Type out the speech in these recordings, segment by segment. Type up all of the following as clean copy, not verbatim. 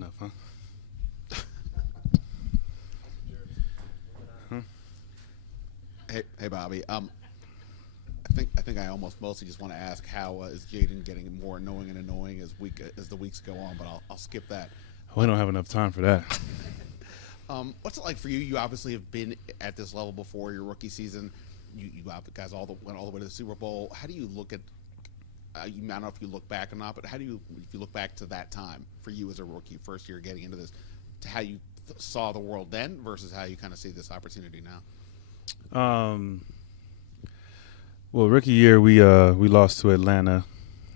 enough, huh? Hey, Bobby. I think I almost mostly just want to ask how is Jaden getting more annoying and annoying as the weeks go on, but I'll skip that. We don't have enough time for that. What's it like for you? You obviously have been at this level before your rookie season. You guys went all the way to the Super Bowl. How do you look at? I don't know if you look back or not, but if you look back to that time for you as a rookie, first year getting into this, to how you saw the world then versus how you kind of see this opportunity now? Well, rookie year we lost to Atlanta,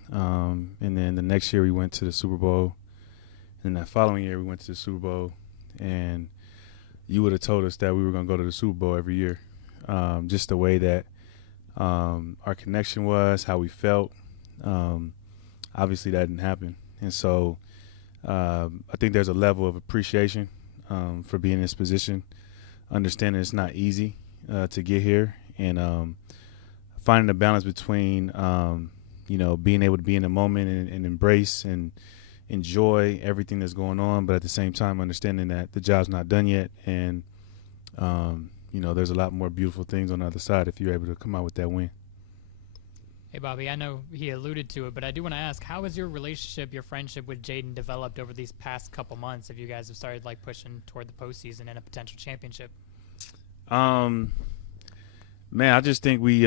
and then the next year we went to the Super Bowl, and that following year we went to the Super Bowl, and you would have told us that we were going to go to the Super Bowl every year, just the way that our connection was, how we felt. Obviously that didn't happen, and so I think there's a level of appreciation for being in this position, understanding it's not easy to get here, and finding a balance between being able to be in the moment and embrace and enjoy everything that's going on, but at the same time understanding that the job's not done yet, and there's a lot more beautiful things on the other side if you're able to come out with that win. Hey, Bobby, I know he alluded to it, but I do want to ask, how has your relationship, your friendship with Jaden developed over these past couple months if you guys have started pushing toward the postseason and a potential championship? Man, I just think we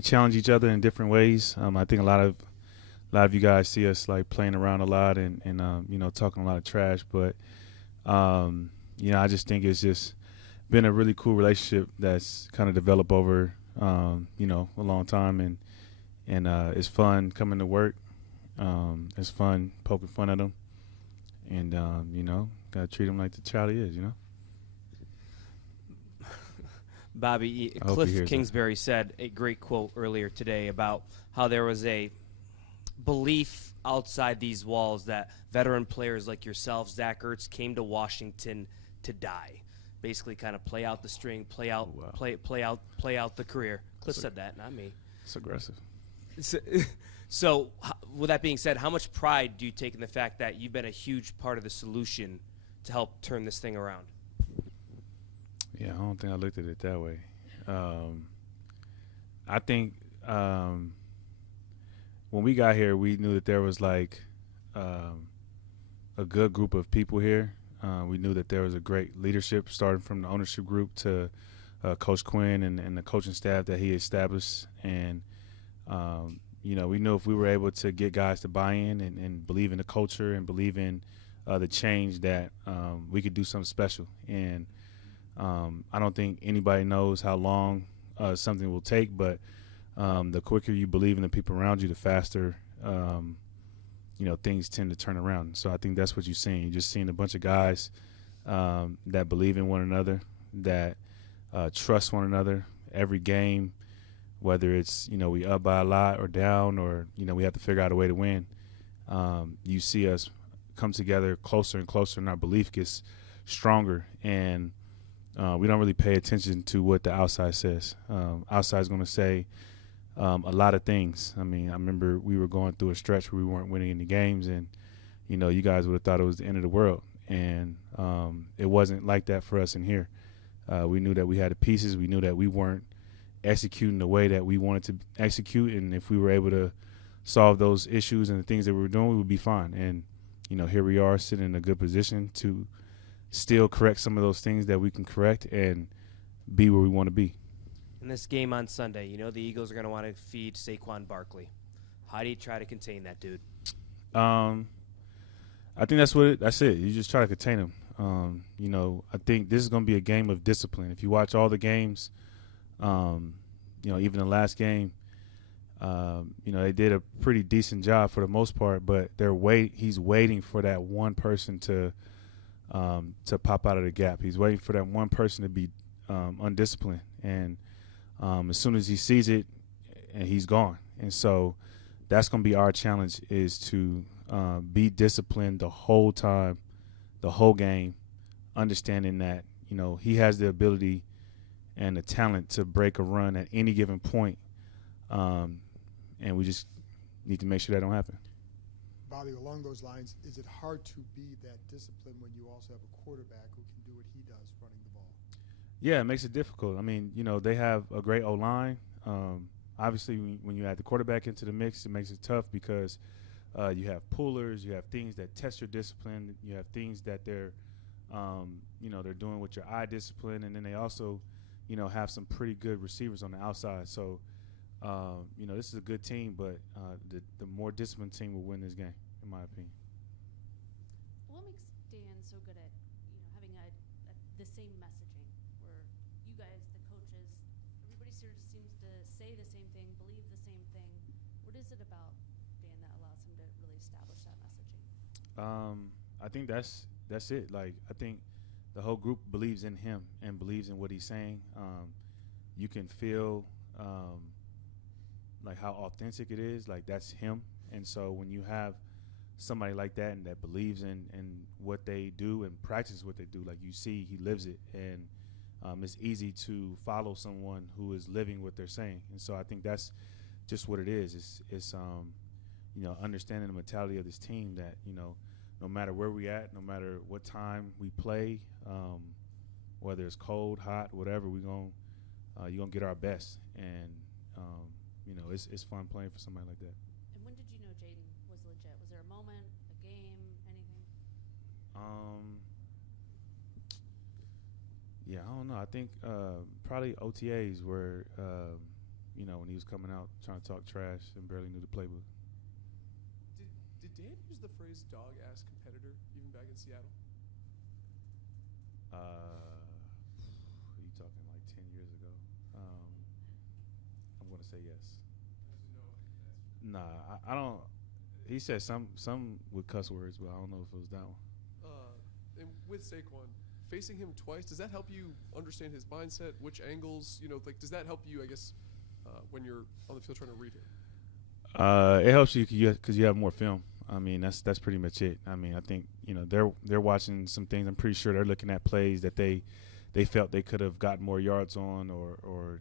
challenge each other in different ways. I think a lot of you guys see us playing around a lot and talking a lot of trash, but I just think it's just been a really cool relationship that's kind of developed over a long time, and it's fun coming to work. It's fun poking fun at them, and gotta treat him like the child he is, Bobby, Cliff Kingsbury said a great quote earlier today about how there was a belief outside these walls that veteran players like yourself, Zach Ertz, came to Washington to die. Basically, kind of play out the string, play out the career. Cliff said that, not me. It's aggressive. So, with that being said, how much pride do you take in the fact that you've been a huge part of the solution to help turn this thing around? Yeah, I don't think I looked at it that way. I think when we got here, we knew that there was a good group of people here. We knew that there was a great leadership starting from the ownership group to Coach Quinn and the coaching staff that he established. And, we knew if we were able to get guys to buy in and believe in the culture and believe in the change that we could do something special. And I don't think anybody knows how long something will take, but the quicker you believe in the people around you, the faster things tend to turn around. So I think that's what you're seeing. You're just seeing a bunch of guys that believe in one another, that trust one another every game, whether it's, we up by a lot or down or, we have to figure out a way to win. You see us come together closer and closer, and our belief gets stronger. And we don't really pay attention to what the outside says. Outside is going to say a lot of things. I mean, I remember we were going through a stretch where we weren't winning any games, and, you guys would have thought it was the end of the world. And it wasn't like that for us in here. We knew that we had the pieces. We knew that we weren't executing the way that we wanted to execute, and if we were able to solve those issues and the things that we were doing, we would be fine. And, here we are sitting in a good position to still correct some of those things that we can correct and be where we want to be. In this game on Sunday, the Eagles are going to want to feed Saquon Barkley. How do you try to contain that dude? I think that's it. You just try to contain him. I think this is going to be a game of discipline. If you watch all the games, even the last game, they did a pretty decent job for the most part, but he's waiting for that one person to pop out of the gap. He's waiting for that one person to be undisciplined, and as soon as he sees it, and he's gone. And so that's going to be our challenge, is to be disciplined the whole time, the whole game, understanding that he has the ability and the talent to break a run at any given point, and we just need to make sure that don't happen. Bobby, along those lines, is it hard to be that disciplined when you also have a quarterback who can do what he does running the ball? Yeah, it makes it difficult. I mean, they have a great O-line. Obviously, when you add the quarterback into the mix, it makes it tough because you have pullers, you have things that test your discipline, you have things that they're doing with your eye discipline, and then they also, have some pretty good receivers on the outside. So, this is a good team, but the more disciplined team will win this game, in my opinion. What makes Dan so good at having the same messaging, where you guys, the coaches, everybody sort of seems to say the same thing, believe the same thing? What is it about Dan that allows him to really establish that messaging? I think that's it. Like, I think the whole group believes in him and believes in what he's saying. You can feel like how authentic it is. Like, that's him. And so when you have somebody like that and that believes in what they do and practices what they do, like, you see he lives it, and it's easy to follow someone who is living what they're saying. And so I think that's just what it is. It's understanding the mentality of this team that, no matter where we at, no matter what time we play, whether it's cold, hot, whatever, you're gonna get our best. And it's fun playing for somebody like that. And when did you know Jaden was legit? Was there a moment, a game, anything? Yeah, I don't know. I think probably OTAs where when he was coming out trying to talk trash and barely knew the playbook. Did Dan use the phrase dog-ass competitor even back in Seattle? You talking like 10 years ago? I'm going to say yes. Nah, I don't. He said some with cuss words, but I don't know if it was that one. And with Saquon, facing him twice, does that help you understand his mindset? Which angles, does that help you, I guess, when you're on the field trying to read him? It helps you because you have more film. I mean, that's pretty much it. I mean, I think they're watching some things. I'm pretty sure they're looking at plays that they felt they could have gotten more yards on or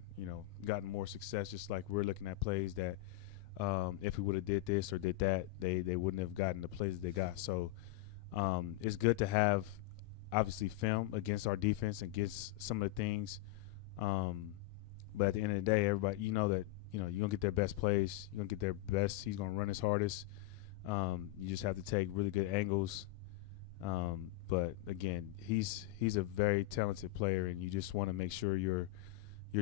gotten more success. Just like we're looking at plays that if we would have did this or did that, they wouldn't have gotten the plays that they got. So it's good to have obviously film against our defense, against some of the things. But at the end of the day, everybody, you're going to get their best plays. You're going to get their best. He's going to run his hardest. You just have to take really good angles. But, again, he's a very talented player, and you just want to make sure you're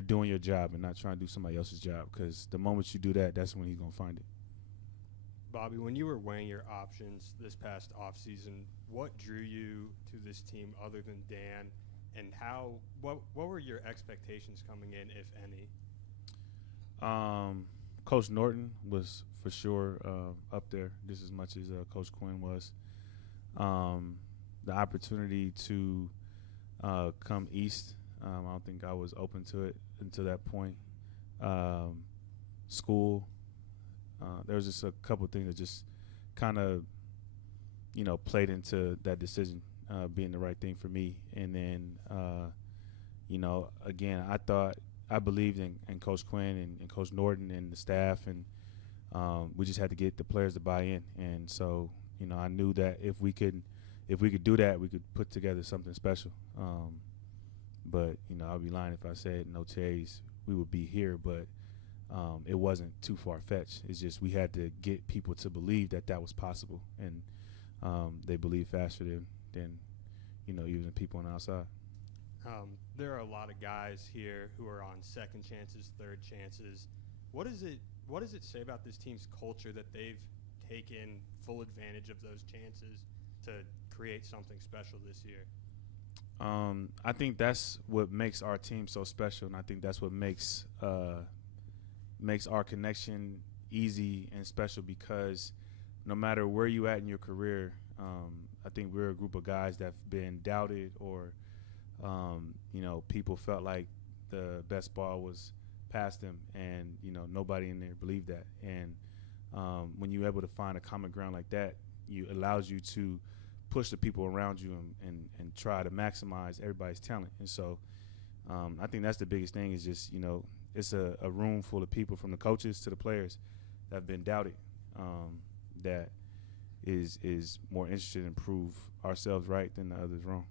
doing your job and not trying to do somebody else's job, because the moment you do that, that's when he's going to find it. Bobby, when you were weighing your options this past offseason, what drew you to this team other than Dan, and what were your expectations coming in, if any? Coach Norton was for sure up there just as much as Coach Quinn was. The opportunity to come east, I don't think I was open to it until that point. School, there was just a couple of things that just kind of, played into that decision being the right thing for me. And then, again, I believed in Coach Quinn and Coach Norton and the staff, and we just had to get the players to buy in. And so, I knew that if we could do that, we could put together something special. But I'd be lying if I said in OTAs we would be here, but it wasn't too far-fetched. It's just we had to get people to believe that was possible, and they believe faster than even the people on the outside. There are a lot of guys here who are on second chances, third chances. What does it say about this team's culture that they've taken full advantage of those chances to create something special this year? I think that's what makes our team so special, and I think that's what makes our connection easy and special, because no matter where you at in your career, I think we're a group of guys that have been doubted, or people felt like the best ball was past them, and nobody in there believed that. And when you're able to find a common ground like that, it allows you to push the people around you and try to maximize everybody's talent. And so I think that's the biggest thing, is just, it's a room full of people, from the coaches to the players, that have been doubted, that, is more interested in prove ourselves right than the others wrong.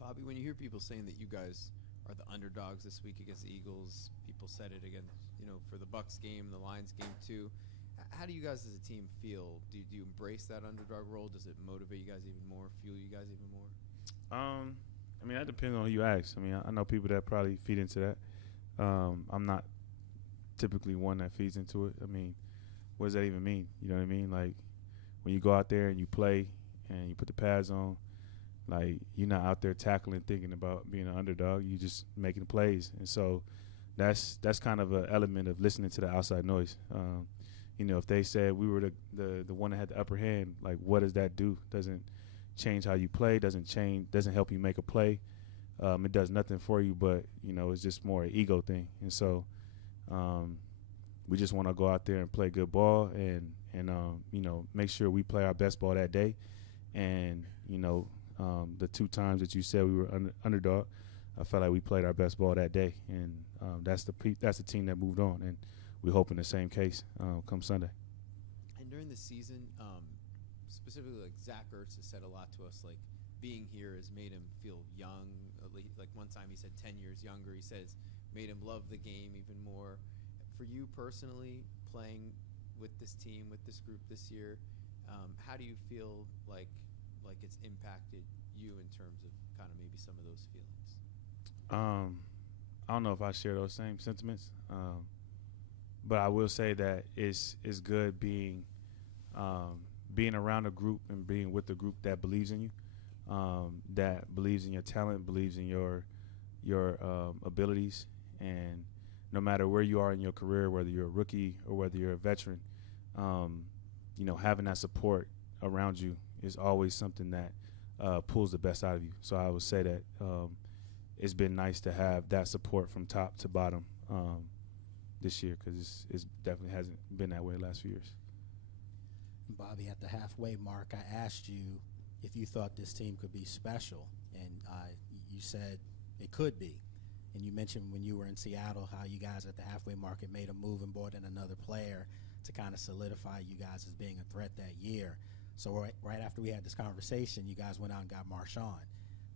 Bobby, when you hear people saying that you guys are the underdogs this week against the Eagles, people said it again, for the Bucs game, the Lions game too. How do you guys as a team feel? Do you embrace that underdog role? Does it motivate you guys even more, fuel you guys even more? I mean, that depends on who you ask. I mean, I know people that probably feed into that. I'm not typically one that feeds into it. I mean, what does that even mean? You know what I mean? Like, when you go out there and you play and you put the pads on, like, you're not out there tackling thinking about being an underdog. You just making plays. And so that's kind of an element of listening to the outside noise. If they said we were the one that had the upper hand, like, what does that do? Doesn't change how you play, doesn't help you make a play. It does nothing for you, but, it's just more an ego thing. And so we just want to go out there and play good ball and make sure we play our best ball that day. And, the 2 times that you said we were underdog, I felt like we played our best ball that day. And that's the team that moved on. And we hope in the same case come Sunday. And during the season, specifically, like, Zach Ertz has said a lot to us, like, being here has made him feel young. Like, one time he said 10 years younger. He says made him love the game even more. For you personally, playing with this team, with this group this year, how do you feel like it's impacted you in terms of kind of maybe some of those feelings? I don't know if I share those same sentiments, but I will say that it's good being around a group and being with a group that believes in you, that believes in your talent, believes in your abilities, and no matter where you are in your career, whether you're a rookie or whether you're a veteran, having that support around you is always something that pulls the best out of you. So I would say that it's been nice to have that support from top to bottom this year, because it definitely hasn't been that way the last few years. Bobby, at the halfway mark, I asked you if you thought this team could be special, and you said it could be. And you mentioned when you were in Seattle how you guys at the halfway mark had made a move and brought in another player to kind of solidify you guys as being a threat that year. So right after we had this conversation, you guys went out and got Marshawn.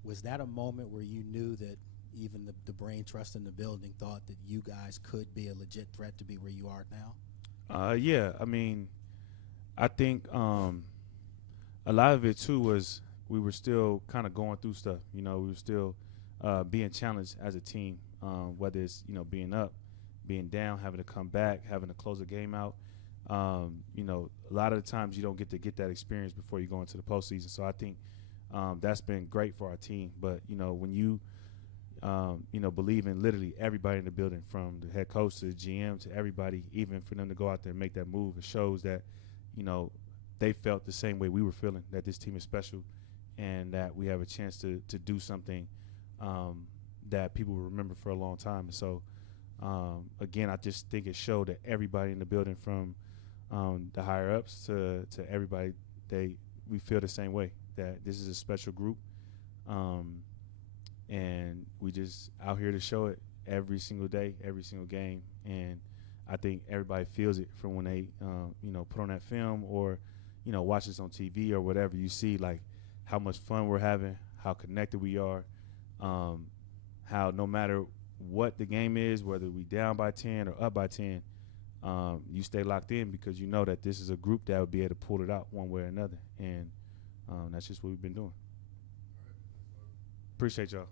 Was that a moment where you knew that even the Braintrust in the building thought that you guys could be a legit threat to be where you are now? Yeah, I mean, I think a lot of it too was we were still kind of going through stuff. We were still being challenged as a team, whether it's being up, being down, having to come back, having to close a game out. A lot of the times you don't get that experience before you go into the postseason. So I think that's been great for our team. But when you believe in literally everybody in the building, from the head coach to the GM to everybody, even for them to go out there and make that move, it shows that they felt the same way we were feeling, that this team is special and that we have a chance to do something that people will remember for a long time. And so again, I just think it showed that everybody in the building, from the higher ups to everybody, we feel the same way, that this is a special group, and we just out here to show it every single day, every single game. And I think everybody feels it from when they put on that film or watch this on TV or whatever. You see like how much fun we're having, how connected we are, how no matter what the game is, whether we down by 10 or up by 10, you stay locked in because you know that this is a group that will be able to pull it out one way or another. And that's just what we've been doing. Appreciate y'all.